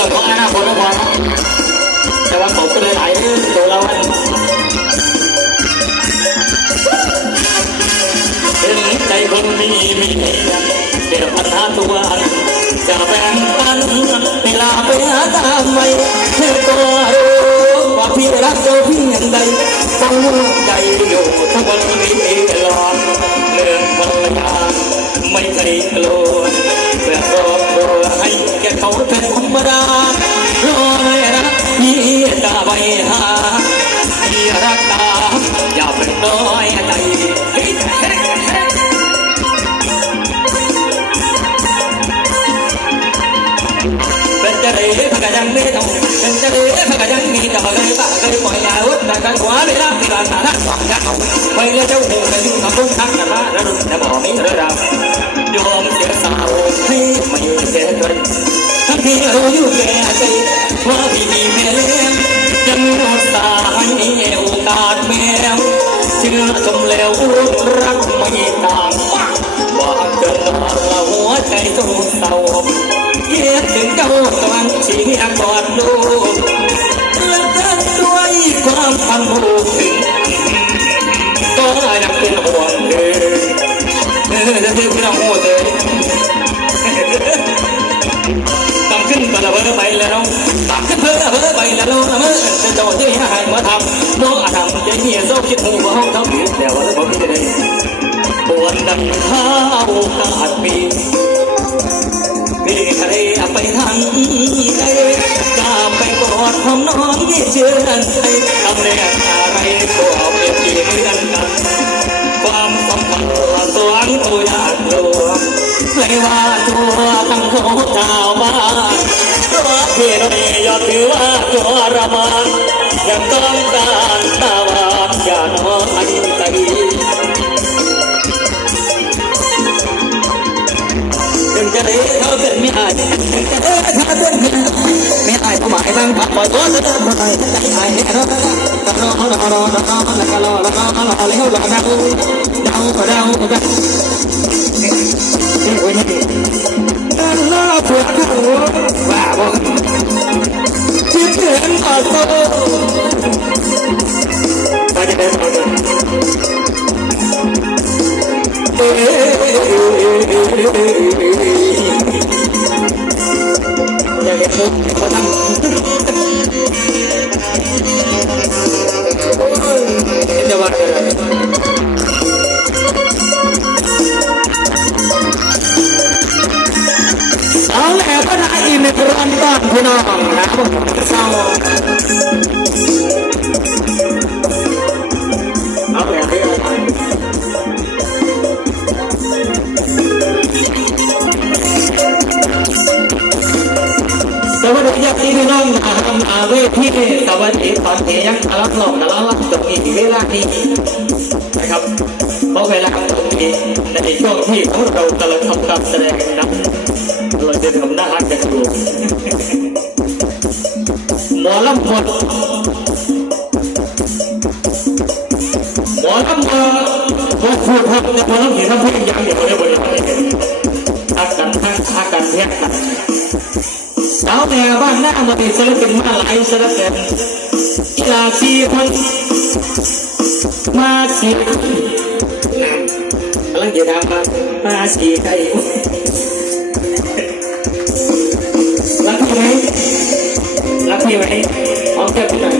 รื่องของอนาคตนะพอเนแต่ว่าผมก็เลยหลายเรื่องตัวเราอันเห็นใจคนมีมีเดี๋ยวพัฒนาตัวอันจะแบ่งปันเวลาไปหาตามไม่เธอก็รู้ว่าพี่รักเจ้าพี่ยังใดต้องรู้ใจอยู่ทั้งวันนี้ตลอดเรื่องภรรยากาศไม่เคย มดารอให้รักพี่ตาไปหาพี่รักตาอย่าเป็นน้อยใจเฮ้ยเฮ้ยเฮ้ยเป็นจะได้พักยังไม่ต้องเป็นจะได้พักยังมีแต่เลยปะเลยปล่อยยาวแต่กันหัวเลยรักที่บ้านมาทั้งสองกันไปเลยเจ้าหูกันยุ่งทำบุญทั้งกันมาแล้วรุ่นแต่บอกมีเรื่องราว ยอมเสียสาวให้ไม่เสียเงินทั้งที่รู้อยู่แก่ใจว่าพี่มีแม่เลี้ยงยังอุตส่าห์ให้โอกาสแมวเชื่อชมแล้วรักไม่ต่างว่าเกินมาหัวใจสู้เศร้าเย็ดถึงเจ้ากำลังชีวิตกอดลูกเลือนเดินด้วยความพันผูกถึงก็ยังเป็นห่วงเธอ เออจะเป็นพี่น้องหัวเธอตามขึ้นไปละเบอไปแล้วตามขึ้นเพ้อเพ้อไปแล้วนะเมื่อจะโจทย์ที่ให้มาทำน้องอาทำใจเหี้ยโซ่คิดหูว่าห้องทำผิดแต่ว่าผมไม่ได้ปวดดังข้าวขาดปีพี่ทะเลไปทางใด ไม่ว่าตัวทั้งของชาวาตัวพี่เรายอดถือว่าตัวระมานยังต้องการตาวาอย่าน้อยใจถึงจะได้เขาเป็นไม่อายถึงจะได้เขาเป็นไม่อายเขาหมายบางพักปล่อยตัวจะทำอะไรใจอายให้เรารอรอรอรอรอแล้วก็รอรอรอแล้วรอดาวดาวก็ดาวกันโอ้ยนี่ลาปวดหัวว่าบอกคิดเห็นก่อนโตไปจะได้ต่อเอ๊อย่าเรีย กเขาเขาทำจะ ก็ได้อนรันก่อนพี่น้องนะผมเศร้าเอาแหละเรื่องสวัสดีครับพี่น้องนะครับอาเวทีสวัสดีตอนนี้ยังกำลังหลงกำลังรับจบอีกเวลานี้นะครับเพราะเวลาตรงนี้ในช่วงที่พวกเรากำลังทำการแสดงนะ เราจะทำหน้าฮักกันอยู่หมอลำหมดหมอลำมาพอพูดทำในหมอลำเห็นทำเพลงยังเดี๋ยวไม่ได้บริหารทักกันทักทักกันแทกกันสาวแม่บ้านหน้ามันศิลปินมาหลายศิลปินกีฬาสีพันมาสีกำลังจะถามาสีไก่รัก รักพี่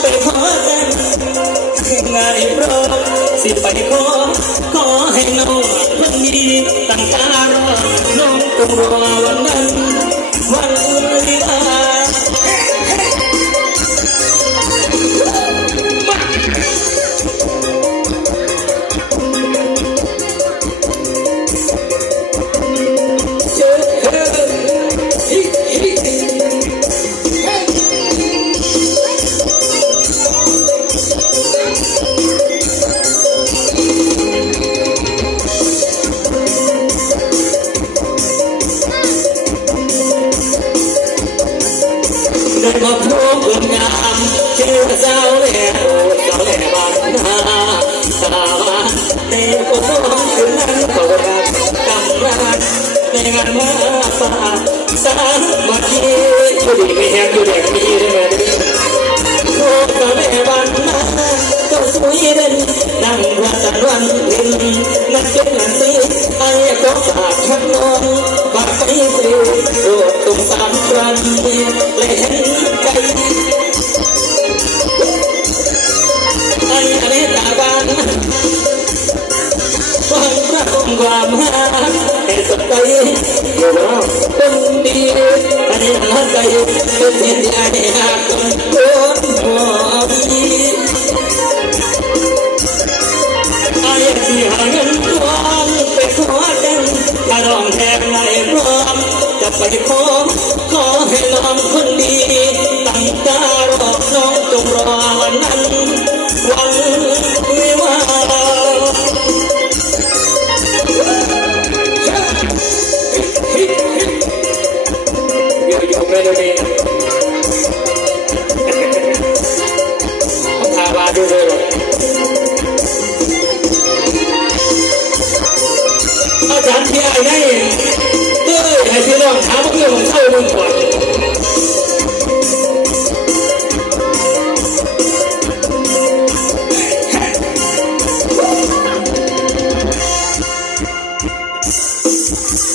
ไปขอแต่งง่ายเพราะสิไปขอขอให้น้องคนดีตั้งตารอน้องต้องรอวันนั้นวัน ในงานมาป่าสามบัดนี้อยู่ดีไม่แห้งอยู่แดงมีได้ไหมโอ้เจ้าแม่บ้านนาเจ้าสวยเด่นนั่งรักกันวันเพ็ญนั่นเป็นหลังตีไอ้ก็ฝากฉันนอนฝากไปฟรีโปรดสงสารกันเลยเห็นใจ ไปขอแต่งถ้าลองแทนพร้อมจะไปขอขอให้น้องคนดี อาจารย์ที่ไอ้ได้เอ้ยให้พี่น้องถามเรื่องของเช่ามึงก่อน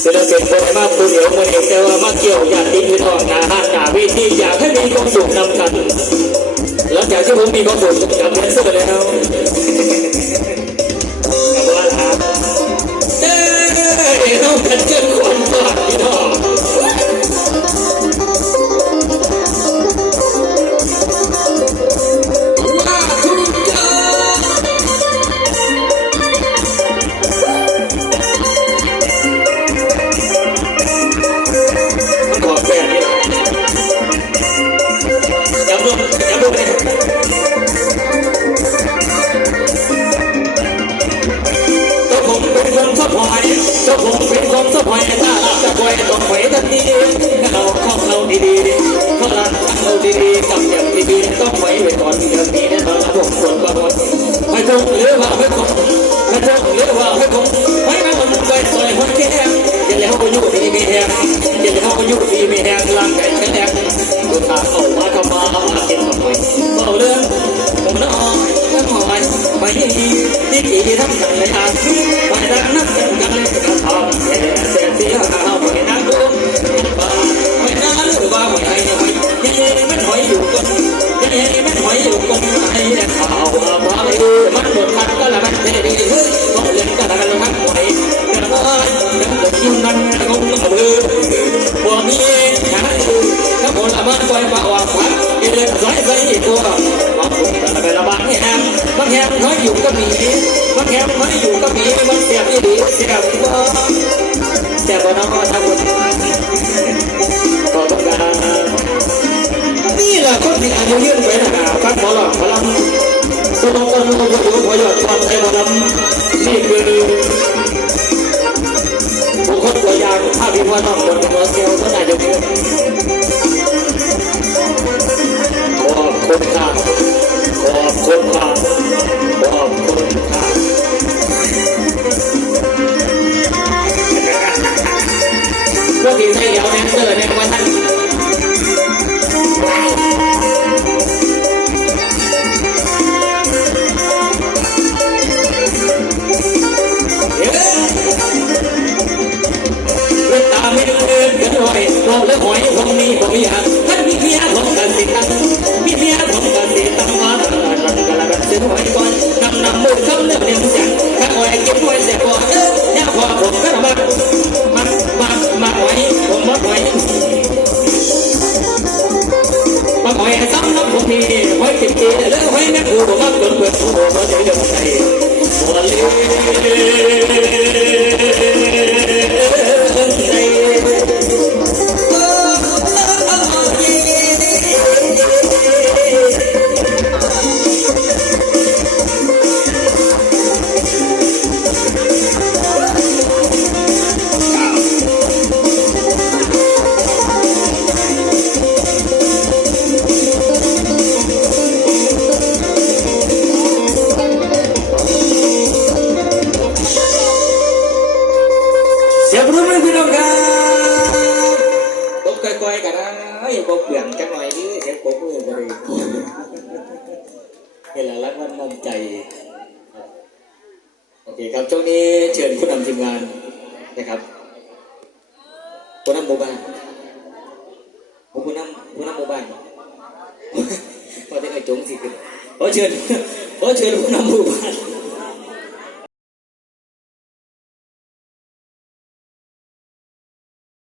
จะได้เป็นคนมาปุญเดี๋ยวมันเองแต่ว่ามาเกี่ยวอยากกินพี่น้องนาห้างนาวิธีอยากให้มีความสุขนำกัน หลังจากที่ผมมีความสุขกับแดนเซอร์แล้วกับว่าครับเอ้ยเราเป็นเจ้าความปลอดพี่น้อง ก็ผมเป็นคนสะพายถ้าจะปล่อยต้องไปทันทีเราเข้าเราดีๆเขาลันเราดีๆกับอย่างดีๆต้องไปไว้ก่อนเดี๋ยวนี้นะพวกคนบางคนไม่ต้องเลือกว่าไม่ต้องไม่ต้องเลือกว่าไม่ต้องไม่นั่งมันไปซอยคนแก่อย่าแล้วก็อยู่ดีมีแหงอย่าแล้วก็อยู่ดีมีแหงร่างกายแข็งแรง มันปล่อยมาออกพันเดือดร้อยใส่ตัวมาพูดกันไประบาดนี่ฮะมันแหงน้อยอยู่ก็มีมันแหงน้อยอยู่ก็มีมันเสียบดีเสียบว่เสียบว่น้องก็ทำบุญขอต้องการนี่แหละคนที่อายุยืนไปนะครับฟังหมอหลอกพลังสมองกันมันก็อยู่พยอดความใจหมดนี่คือบุคคลตัวอย่างภาพพิพากษณ์ของคนเมืองเซลล์ท่านนายกข คุณค่ะขอบคุณค่ะขอบคุณค่ะพวกทีมไทยเดี๋ยวแดนเซอร์เนี่ยว่าท่านเวตาไม่ดูเดินกันหน่อยลองแล้หอยตรงนี้ตรงนี้ฮก เคครับช่วงนี้เชิญผู้นำทีมงานนะครับผู้นำหมู่บ้านผู้นำผู้นำหมู่บ้านพอจะไอ้จงสิขึ้นขอเชิญขอเชิญผู้นำหมู่บ้าน